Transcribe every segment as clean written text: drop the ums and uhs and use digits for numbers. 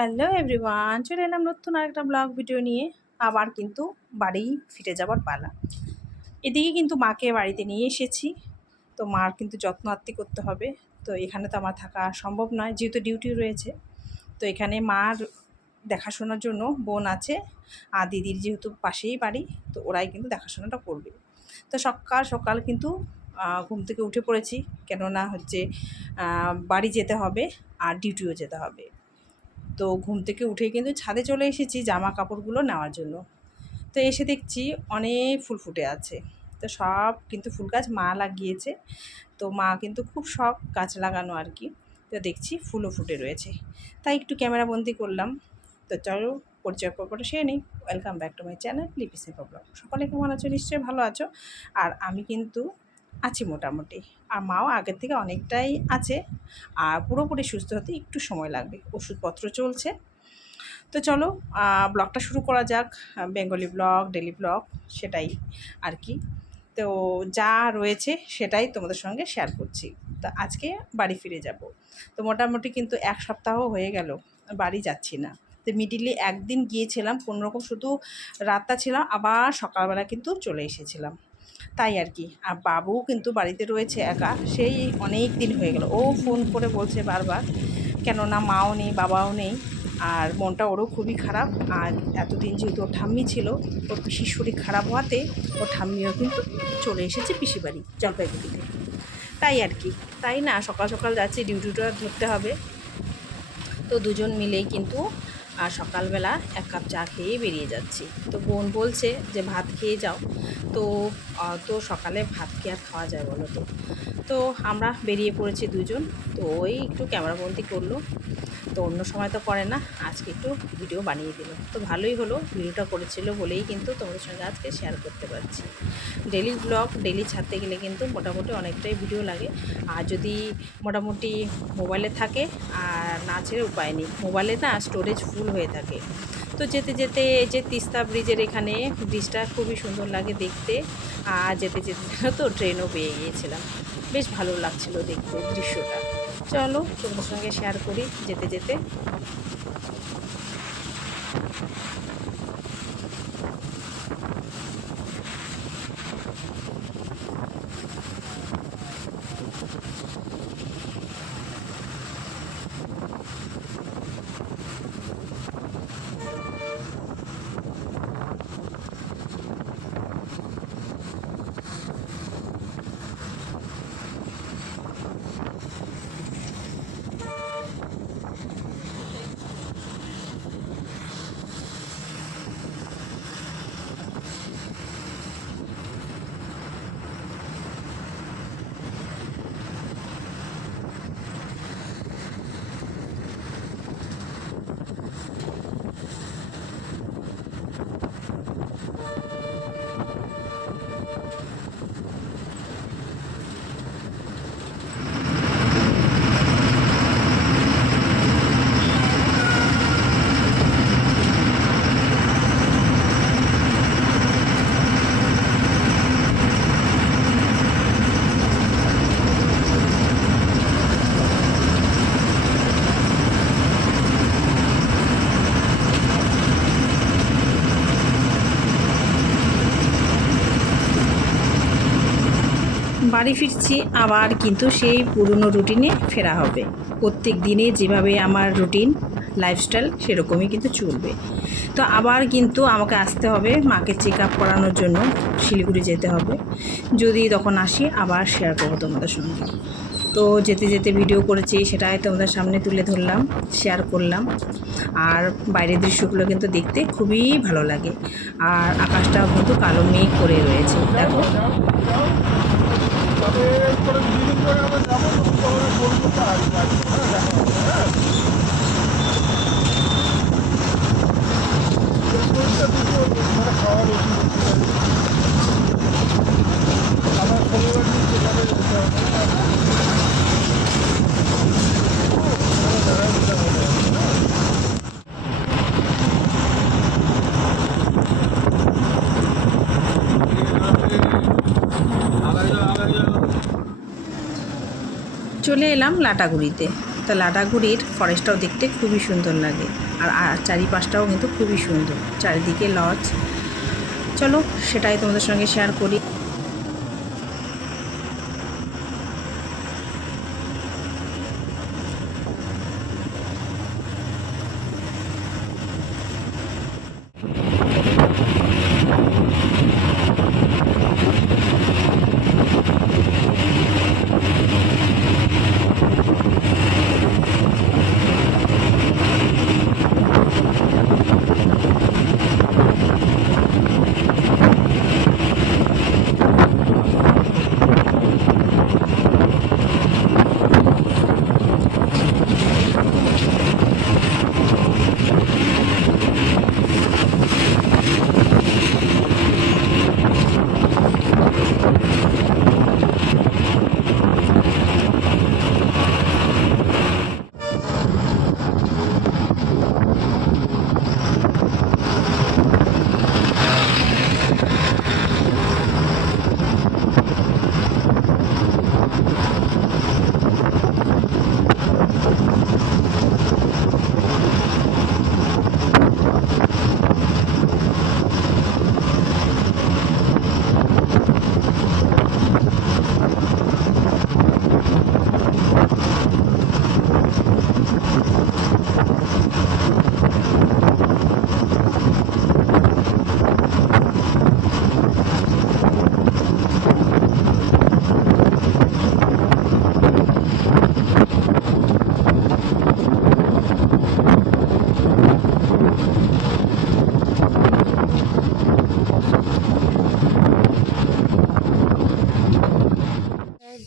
Hello everyone, চলে এলাম নতুন আরেকটা ব্লগ ভিডিও নিয়ে। আবার কিন্তু বাড়ি ফিরে যাবার পালা। এদিকে কিন্তু মাকে বাড়িতে নিয়ে এসেছি, তো মার কিন্তু যত্ন আত্তি করতে হবে। তো এখানে তো আমার থাকা সম্ভব নয়, যেহেতু ডিউটি রয়েছে। তো এখানে মার দেখাশোনার জন্য বোন আছে, আর দিদির যেহেতু পাশেই বাড়ি, তো ওরাই কিন্তু দেখাশোনাটা করবে। তো সকাল সকাল কিন্তু ঘুম থেকে উঠে পড়েছি, কেননা হচ্ছে বাড়ি যেতে হবে আর ডিউটিও যেতে হবে। তো ঘুম থেকে উঠে কিন্তু ছাদে চলে এসেছি জামা কাপড়গুলো নেওয়ার জন্য। তো এসে দেখছি অনেক ফুল ফুটে আছে। তো সব কিন্তু ফুল গাছ মা লাগিয়েছে। তো মা কিন্তু খুব শখ গাছ লাগানো আর কি। তো দেখছি ফুলও ফুটে রয়েছে, তাই একটু ক্যামেরা বন্দি করলাম। তো চলো পরিচয় পর্বটা সেরে নিই। Welcome back to my channel লিপিসি ব্লগ। সকলে কেমন আছো? নিশ্চয়ই ভালো আছো। আর আমি কিন্তু আছি মোটামুটি, আর মাও আগের থেকে অনেকটাই আছে। আর পুরোপুরি সুস্থ হতে একটু সময় লাগবে, ওষুধপত্র চলছে। তো চলো ব্লগটা শুরু করা যাক। বেঙ্গলি ব্লগ, ডেলি ব্লগ, সেটাই আর কি। তো যা রয়েছে সেটাই তোমাদের সঙ্গে শেয়ার করছি। তো আজকে বাড়ি ফিরে যাব। তো মোটামুটি কিন্তু এক সপ্তাহ হয়ে গেল বাড়ি যাচ্ছি না। তো মিডিলে একদিন গিয়েছিলাম, কোনোরকম শুধু রাতটা ছিলাম, আবার সকালবেলা কিন্তু চলে এসেছিলাম, তাই আর কি। আর বাবু কিন্তু বাড়িতে রয়েছে একা, সেই অনেক দিন হয়ে গেল। ও ফোন করে বলছে বারবার, কেননা মাও নেই, বাবাও নেই, আর মনটা ওরও খুবই খারাপ। আর এতদিন যেহেতু ওর ঠাম্মি ছিল, ওর পিসির শরীর খারাপ হওয়াতে ওর ঠাম্মিও কিন্তু চলে এসেছে পিসি বাড়ি জলপাইগুড়িতে, তাই আর কি। তাই না, সকাল সকাল যাচ্ছি, ডিউটিটা ধরতে হবে। তো দুজন মিলেই কিন্তু সকালবেলা এক কাপ চা খেয়ে বেরিয়ে যাচ্ছি। তো বোন বলছে যে ভাত খেয়ে যাও। তো তো সকালে ভাত খেয়ে আর খাওয়া যায় বলো তো। তো আমরা বেরিয়ে পড়েছি দুজন। তো ওই একটু ক্যামেরাবন্দি করলো, তো অন্য সময় তো করে না, আজকে একটু ভিডিও বানিয়ে দিল। তো ভালোই হলো, ভিডিওটা করেছিল বলেই কিন্তু তোমাদের সঙ্গে আজকে শেয়ার করতে পারছি। ডেলি ব্লগ ডেলি ছাড়তে গেলে কিন্তু মোটামুটি অনেকটাই ভিডিও লাগে। আর যদি মোটামুটি মোবাইলে থাকে আর না ছেড়ে উপায় নেই, মোবাইলে না স্টোরেজ ফুল হয়ে থাকে। তো যেতে যেতে এই যে তিস্তা ব্রিজের এখানে, ব্রিজটা খুবই সুন্দর লাগে দেখতে। আর যেতে যেতে তো ট্রেনও পেয়ে গিয়েছিলাম, বেশ ভালো লাগছিল দেখতে দৃশ্যটা। চলো তোমাদের সঙ্গে শেয়ার করি যেতে যেতে। বাড়ি ফিরছি, আবার কিন্তু সেই পুরনো রুটিনে ফেরা হবে। প্রত্যেক দিনে যেভাবে আমার রুটিন লাইফস্টাইল সেরকমই কিন্তু চলবে। তো আবার কিন্তু আমাকে আসতে হবে মাকে চেক আপ করানোর জন্য, শিলিগুড়ি যেতে হবে। যদি তখন আসি আবার শেয়ার করবো তোমাদের সঙ্গে। তো যেতে যেতে ভিডিও করেছি, সেটাই তোমাদের সামনে তুলে ধরলাম, শেয়ার করলাম। আর বাইরের দৃশ্যগুলো কিন্তু দেখতে খুবই ভালো লাগে। আর আকাশটাও কিন্তু কালো মেঘ করে রয়েছে, দেখো। চলে এলাম লাটাগুড়িতে। তো লাটাগুড়ির ফরেস্টটাও দেখতে খুবই সুন্দর লাগে। আর চারিপাশটাও কিন্তু খুবই সুন্দর, চারিদিকে লজ। চলো সেটাই তোমাদের সঙ্গে শেয়ার করি।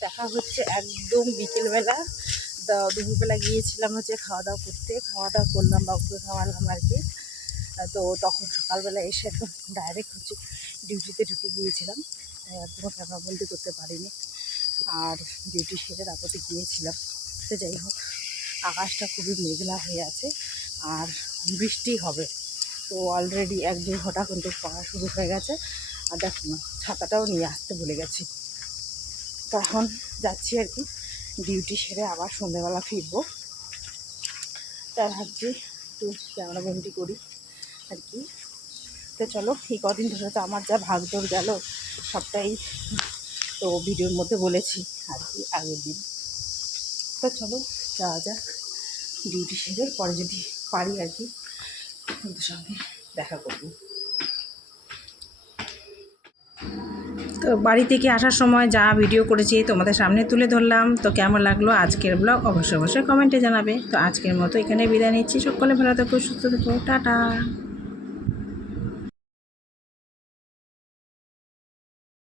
দেখা হচ্ছে একদম বিকেলবেলা। দুপুরবেলা গিয়েছিলাম হচ্ছে খাওয়া দাওয়া করতে, খাওয়া দাওয়া করলাম, বাবুকে খাওয়ালাম আর কি। তো তখন সকালবেলা এসে একদম ডাইরেক্ট হচ্ছে ডিউটিতে ঢুকে গিয়েছিলাম, তাই একদম ক্যামেরাবন্দি করতে পারিনি। আর ডিউটি সেরে তারপরে গিয়েছিলাম। তো যাই হোক, আকাশটা খুবই মেঘলা হয়ে আছে আর বৃষ্টি হবে। তো অলরেডি 1-2 ঘন্টা কিন্তু পড়া শুরু হয়ে গেছে। আর দেখো না, ছাতাটাও নিয়ে আসতে ভুলে গেছি। তো এখন যাচ্ছি আর কি, ডিউটি সেরে আবার সন্ধ্যেবেলা ফিরবো। তাই ভাবছি একটু ক্যামেরাবন্দি করি আর কি। তো চলো, এই কদিন ধরে তো আমার যা ভাগদৌড় গেল সবটাই তো ভিডিওর মধ্যে বলেছি আর কি আগের দিন। তো চলো যাওয়া যাক, ডিউটি সেরে পরে যদি পারি আর কি তোমাদের সঙ্গে দেখা করবো। তো বাড়ি থেকে আসার সময় যা ভিডিও করেছি তোমাদের সামনে তুলে ধরলাম। তো কেমন লাগলো আজকের ব্লগ অবশ্যই কমেন্টে জানাবে। তো আজকের মতো এখানে বিদায় নিচ্ছি। সকলে ভালো থেকো, সুস্থ থেকো, টাটা।